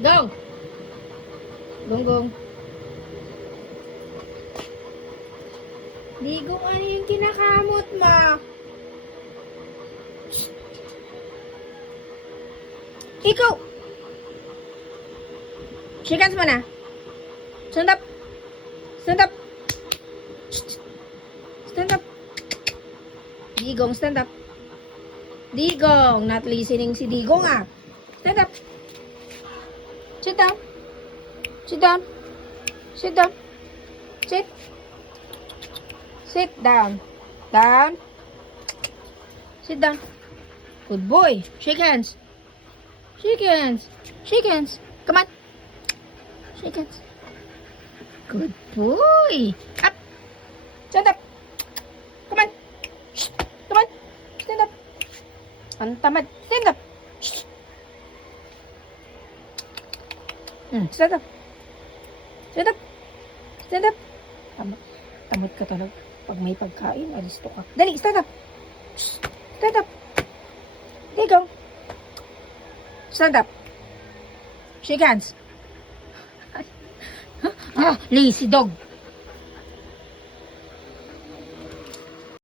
Gong. Gonggong. Digong, ano yung kinakamot mo? Ikaw! Shake hands mo na. Stand up. Stand up. Stand up. Digong, stand up. Digong, not listening si Digong ah. Stand up. Sit down. Sit down. Sit down. Sit. Sit down. Down. Sit down. Good boy. Shake hands. Shake hands. Shake hands. Come on. Shake hands. Good boy. Up. Stand up. Come on. Come on. Stand up. Ang tamad. Stand up. Stand up. Stand up. Stand up. Tamad ka talaga. Pag may pagkain, alisto ka. Dali, stand up. Stand up. There you go. Stand up. Shake hands. Lazy dog.